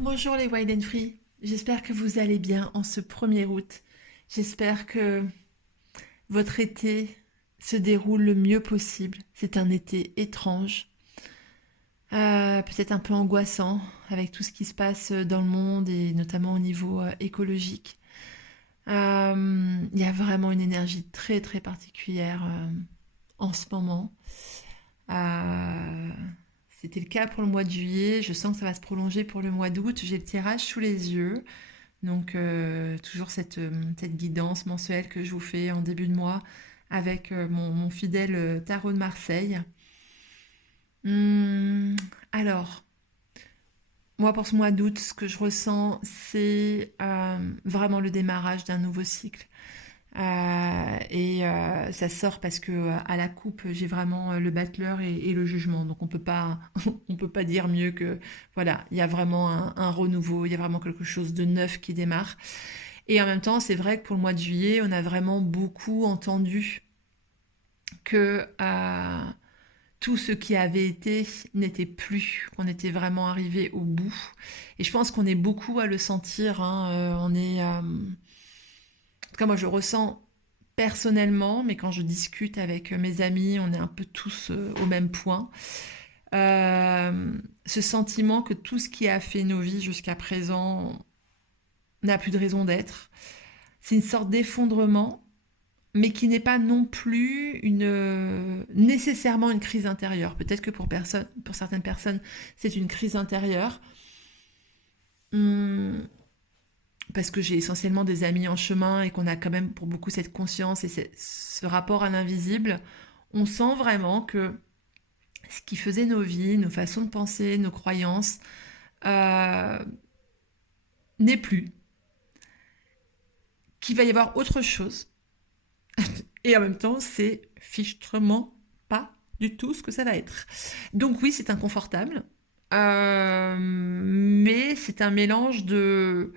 Bonjour les Wild and Free, j'espère que vous allez bien en ce 1er août. J'espère que votre été se déroule le mieux possible. C'est un été étrange, peut-être un peu angoissant avec tout ce qui se passe dans le monde et notamment au niveau écologique. Il y a vraiment une énergie très très particulière en ce moment. Euh, C'était le cas pour le mois de juillet, je sens que ça va se prolonger pour le mois d'août. J'ai le tirage sous les yeux. Donc, toujours cette guidance mensuelle que je vous fais en début de mois avec mon fidèle tarot de Marseille. Hum, alors, moi, pour ce mois d'août, ce que je ressens, c'est vraiment le démarrage d'un nouveau cycle. Ça sort parce que à la coupe, j'ai vraiment le battleur et le jugement. Donc, on peut pas, on peut pas dire mieux que, voilà, il y a vraiment un renouveau, il y a vraiment quelque chose de neuf qui démarre. Et en même temps, c'est vrai que pour le mois de juillet, on a vraiment beaucoup entendu que tout ce qui avait été n'était plus, qu'on était vraiment arrivé au bout. Et je pense qu'on est beaucoup à le sentir. Hein, en tout cas, moi, je le ressens personnellement, mais quand je discute avec mes amis, on est un peu tous au même point. Ce sentiment que tout ce qui a fait nos vies jusqu'à présent n'a plus de raison d'être. C'est une sorte d'effondrement mais qui n'est pas non plus nécessairement une crise intérieure. Peut-être que pour certaines personnes, c'est une crise intérieure. Hum, Parce que j'ai essentiellement des amis en chemin et qu'on a quand même pour beaucoup cette conscience et ce rapport à l'invisible. On sent vraiment que ce qui faisait nos vies, nos façons de penser, nos croyances, euh, n'est plus. Qu'il va y avoir autre chose. Et en même temps, c'est fichtrement pas du tout ce que ça va être. Donc oui, c'est inconfortable, mais c'est un mélange de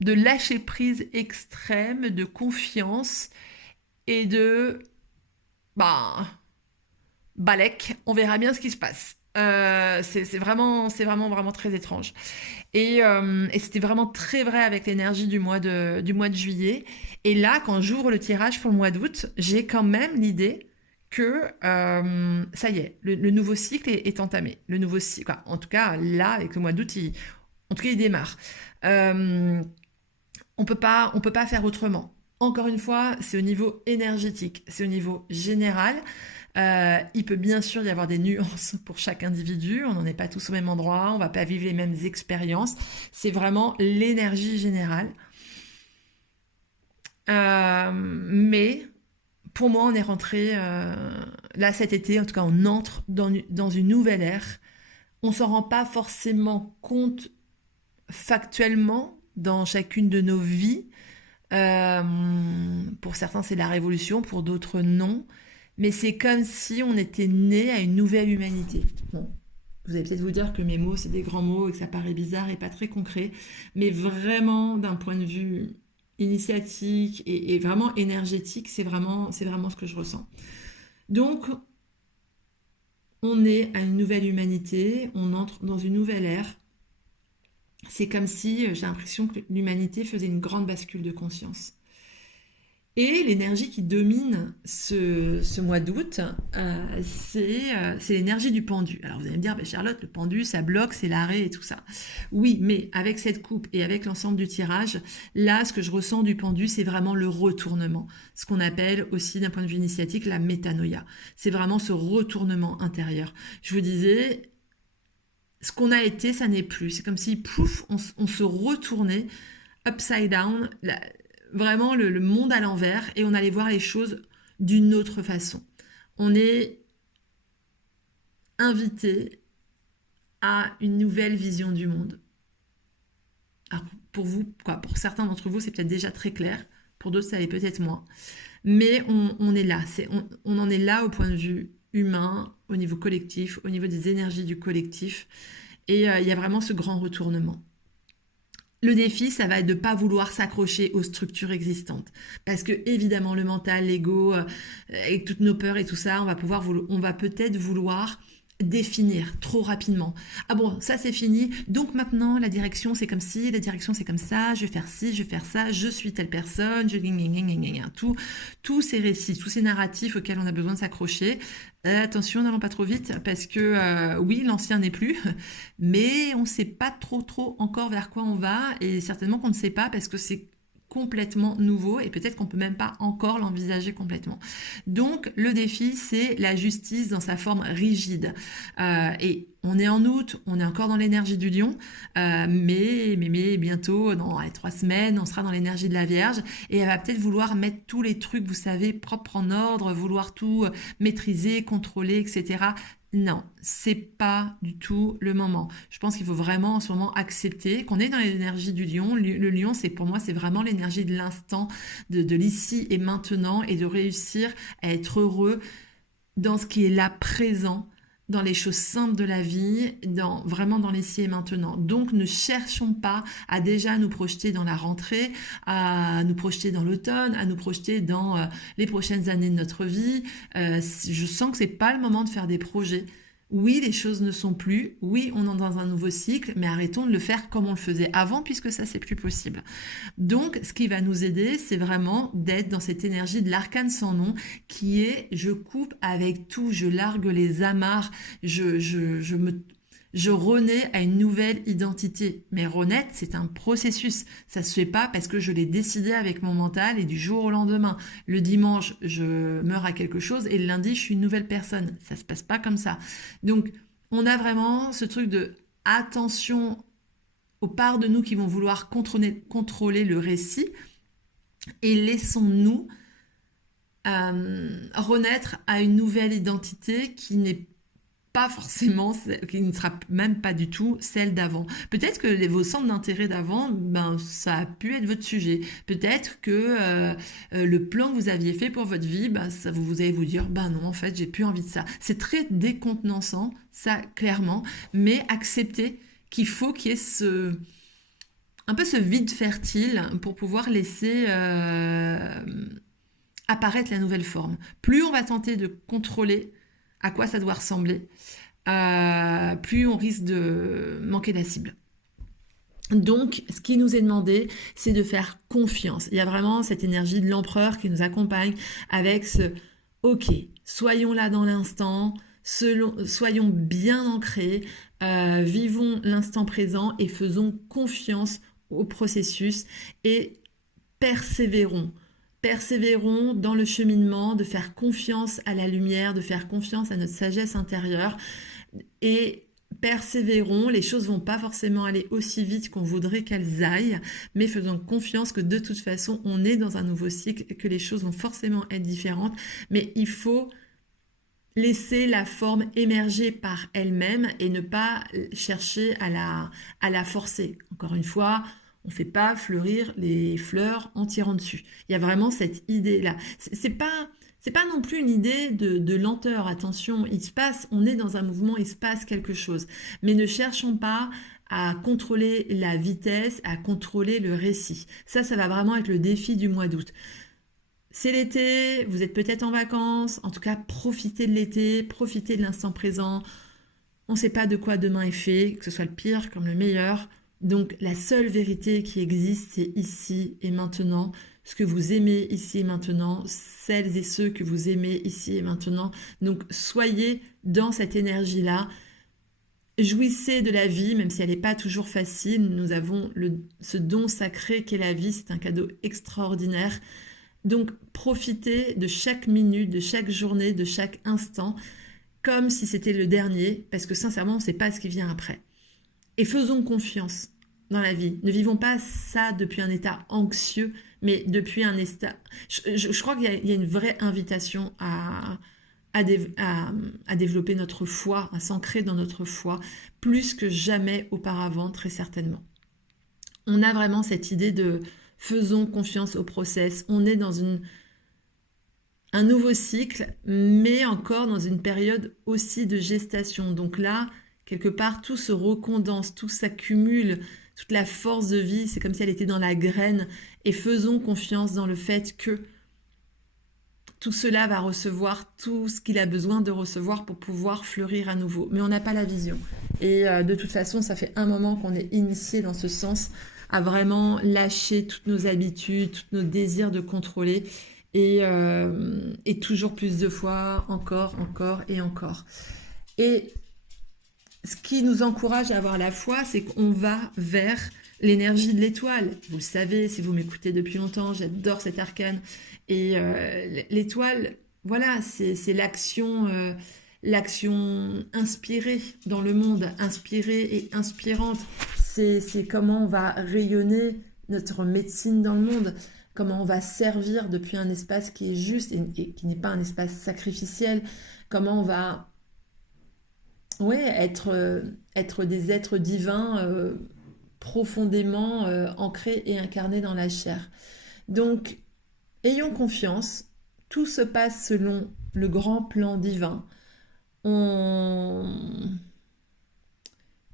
lâcher prise extrême, de confiance et de bah balèque. On verra bien ce qui se passe. C'est vraiment, vraiment très étrange. Et c'était vraiment très vrai avec l'énergie du mois de juillet. Et là, quand j'ouvre le tirage pour le mois d'août, j'ai quand même l'idée que ça y est, le nouveau cycle est entamé. Le nouveau cycle, quoi, en tout cas, là, avec le mois d'août, en tout cas, il démarre. Euh, on peut pas faire autrement. Encore une fois, c'est au niveau énergétique, c'est au niveau général. Il peut bien sûr y avoir des nuances pour chaque individu, on n'en est pas tous au même endroit, on va pas vivre les mêmes expériences, c'est vraiment l'énergie générale. Mais pour moi, on est rentré là cet été, en tout cas on entre dans une nouvelle ère. On s'en rend pas forcément compte factuellement dans chacune de nos vies. Euh, pour certains, c'est la révolution, pour d'autres, non. Mais c'est comme si on était né à une nouvelle humanité. Bon, vous allez peut-être vous dire que mes mots, c'est des grands mots et que ça paraît bizarre et pas très concret. Mais vraiment, d'un point de vue initiatique et vraiment énergétique, c'est vraiment ce que je ressens. Donc, on est à une nouvelle humanité, on entre dans une nouvelle ère. C'est comme si j'ai l'impression que l'humanité faisait une grande bascule de conscience. Et l'énergie qui domine ce mois d'août, c'est l'énergie du pendu. Alors vous allez me dire, bah Charlotte, le pendu, ça bloque, c'est l'arrêt et tout ça. Oui, mais avec cette coupe et avec l'ensemble du tirage, là, ce que je ressens du pendu, c'est vraiment le retournement. Ce qu'on appelle aussi, d'un point de vue initiatique, la métanoïa. C'est vraiment ce retournement intérieur. Je vous disais, ce qu'on a été, ça n'est plus. C'est comme si, pouf, on se retournait upside down, vraiment le monde à l'envers, et on allait voir les choses d'une autre façon. On est invité à une nouvelle vision du monde. Alors pour vous, quoi, pour certains d'entre vous, c'est peut-être déjà très clair, pour d'autres, ça l'est peut-être moins. Mais on est là, on en est là au point de vue humain, au niveau collectif, au niveau des énergies du collectif. Et il y a vraiment ce grand retournement. Le défi, ça va être de ne pas vouloir s'accrocher aux structures existantes. Parce que, évidemment, le mental, l'ego, et toutes nos peurs et tout ça, on va peut-être vouloir définir trop rapidement. Ah bon, ça c'est fini, donc maintenant la direction c'est comme ci, la direction c'est comme ça, je vais faire ci, je vais faire ça, je suis telle personne, tous ces récits, tous ces narratifs auxquels on a besoin de s'accrocher. Attention, n'allons pas trop vite, parce que oui, l'ancien n'est plus, mais on ne sait pas trop encore vers quoi on va, et certainement qu'on ne sait pas parce que c'est complètement nouveau et peut-être qu'on peut même pas encore l'envisager complètement. Donc le défi, c'est la justice dans sa forme rigide. Et on est en août, on est encore dans l'énergie du lion, mais bientôt, dans les 3 semaines, on sera dans l'énergie de la Vierge et elle va peut-être vouloir mettre tous les trucs, vous savez, propres en ordre, vouloir tout maîtriser, contrôler, etc. Non, c'est pas du tout le moment. Je pense qu'il faut vraiment en ce moment accepter qu'on est dans l'énergie du lion. Le lion, c'est pour moi, c'est vraiment l'énergie de l'instant, de l'ici et maintenant, et de réussir à être heureux dans ce qui est là présent, dans les choses simples de la vie, vraiment dans l'ici et maintenant. Donc ne cherchons pas à déjà nous projeter dans la rentrée, à nous projeter dans l'automne, à nous projeter dans les prochaines années de notre vie. Je sens que c'est pas le moment de faire des projets. Oui, les choses ne sont plus. Oui, on est dans un nouveau cycle, mais arrêtons de le faire comme on le faisait avant, puisque ça, c'est plus possible. Donc, ce qui va nous aider, c'est vraiment d'être dans cette énergie de l'arcane sans nom, qui est je coupe avec tout, je largue les amarres, je renais à une nouvelle identité. Mais renaître, c'est un processus. Ça se fait pas parce que je l'ai décidé avec mon mental et du jour au lendemain. Le dimanche, je meurs à quelque chose et le lundi, je suis une nouvelle personne. Ça se passe pas comme ça. Donc, on a vraiment ce truc de attention aux parts de nous qui vont vouloir contrôler le récit et laissons-nous renaître à une nouvelle identité qui n'est pas forcément, qui ne sera même pas du tout celle d'avant. Peut-être que vos centres d'intérêt d'avant, ben, ça a pu être votre sujet. Peut-être que le plan que vous aviez fait pour votre vie, ben, ça, vous allez vous dire, ben non, en fait, j'ai plus envie de ça. C'est très décontenançant, ça, clairement, mais acceptez qu'il faut qu'il y ait un peu ce vide fertile pour pouvoir laisser apparaître la nouvelle forme. Plus on va tenter de contrôler à quoi ça doit ressembler, plus on risque de manquer la cible. Donc, ce qui nous est demandé, c'est de faire confiance. Il y a vraiment cette énergie de l'empereur qui nous accompagne avec ce « Ok, soyons là dans l'instant, soyons bien ancrés, vivons l'instant présent et faisons confiance au processus et persévérons. Persévérons dans le cheminement, de faire confiance à la lumière, de faire confiance à notre sagesse intérieure et persévérons. Les choses vont pas forcément aller aussi vite qu'on voudrait qu'elles aillent, mais faisons confiance que de toute façon, on est dans un nouveau cycle et que les choses vont forcément être différentes, mais il faut laisser la forme émerger par elle-même et ne pas chercher à la forcer. Encore une fois, on ne fait pas fleurir les fleurs en tirant dessus. Il y a vraiment cette idée-là. C'est pas non plus une idée de lenteur. Attention, on est dans un mouvement, il se passe quelque chose. Mais ne cherchons pas à contrôler la vitesse, à contrôler le récit. Ça va vraiment être le défi du mois d'août. C'est l'été, vous êtes peut-être en vacances, en tout cas profitez de l'été, profitez de l'instant présent. On ne sait pas de quoi demain est fait, que ce soit le pire comme le meilleur. Donc la seule vérité qui existe, c'est ici et maintenant. Ce que vous aimez ici et maintenant, celles et ceux que vous aimez ici et maintenant. Donc soyez dans cette énergie-là. Jouissez de la vie, même si elle n'est pas toujours facile. Nous avons ce don sacré qu'est la vie, c'est un cadeau extraordinaire. Donc profitez de chaque minute, de chaque journée, de chaque instant, comme si c'était le dernier, parce que sincèrement, on ne sait pas ce qui vient après. Et faisons confiance dans la vie. Ne vivons pas ça depuis un état anxieux, mais depuis un état... Je crois qu'il y a une vraie invitation à développer notre foi, à s'ancrer dans notre foi, plus que jamais auparavant, très certainement. On a vraiment cette idée de faisons confiance au process. On est dans un nouveau cycle, mais encore dans une période aussi de gestation. Donc là, quelque part, tout se recondense, tout s'accumule, toute la force de vie, c'est comme si elle était dans la graine. Et faisons confiance dans le fait que tout cela va recevoir tout ce qu'il a besoin de recevoir pour pouvoir fleurir à nouveau. Mais on n'a pas la vision. Et de toute façon, ça fait un moment qu'on est initié dans ce sens à vraiment lâcher toutes nos habitudes, tous nos désirs de contrôler et toujours plus de fois, encore, encore et encore. Et ce qui nous encourage à avoir la foi, c'est qu'on va vers l'énergie de l'étoile. Vous le savez, si vous m'écoutez depuis longtemps, j'adore cet arcane. Et l'étoile, voilà, c'est l'action inspirée dans le monde, inspirée et inspirante. C'est comment on va rayonner notre médecine dans le monde, comment on va servir depuis un espace qui est juste et qui n'est pas un espace sacrificiel, comment on va ouais, être des êtres divins profondément ancrés et incarnés dans la chair. Donc, ayons confiance, tout se passe selon le grand plan divin. On...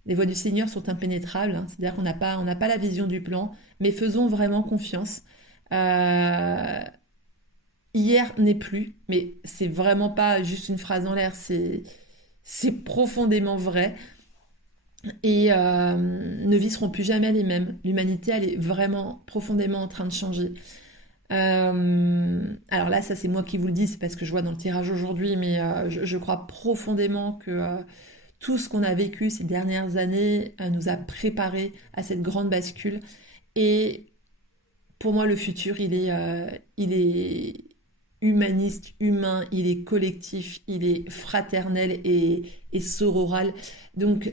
Les voies du Seigneur sont impénétrables, hein, c'est-à-dire on n'a pas la vision du plan, mais faisons vraiment confiance. Euh, Hier n'est plus, mais c'est vraiment pas juste une phrase en l'air, c'est profondément vrai. Et ne vies seront plus jamais les mêmes. L'humanité, elle est vraiment profondément en train de changer. Alors là, ça c'est moi qui vous le dis, c'est parce que je vois dans le tirage aujourd'hui, mais je crois profondément que tout ce qu'on a vécu ces dernières années nous a préparé à cette grande bascule. Et pour moi, le futur, il est humaniste, humain, il est collectif, il est fraternel et sororal. Donc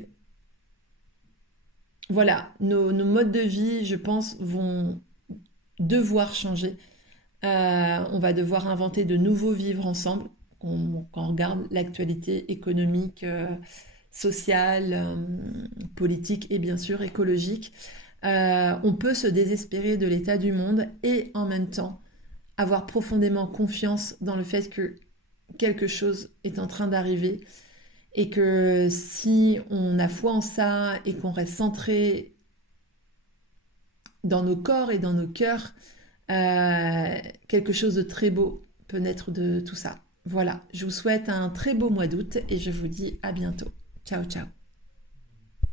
voilà, nos modes de vie, je pense, vont devoir changer. On va devoir inventer de nouveaux vivre ensemble. Quand on regarde l'actualité économique, sociale, politique et bien sûr écologique, on peut se désespérer de l'état du monde et en même temps avoir profondément confiance dans le fait que quelque chose est en train d'arriver et que si on a foi en ça et qu'on reste centré dans nos corps et dans nos cœurs, quelque chose de très beau peut naître de tout ça. Voilà, je vous souhaite un très beau mois d'août et je vous dis à bientôt. Ciao, ciao.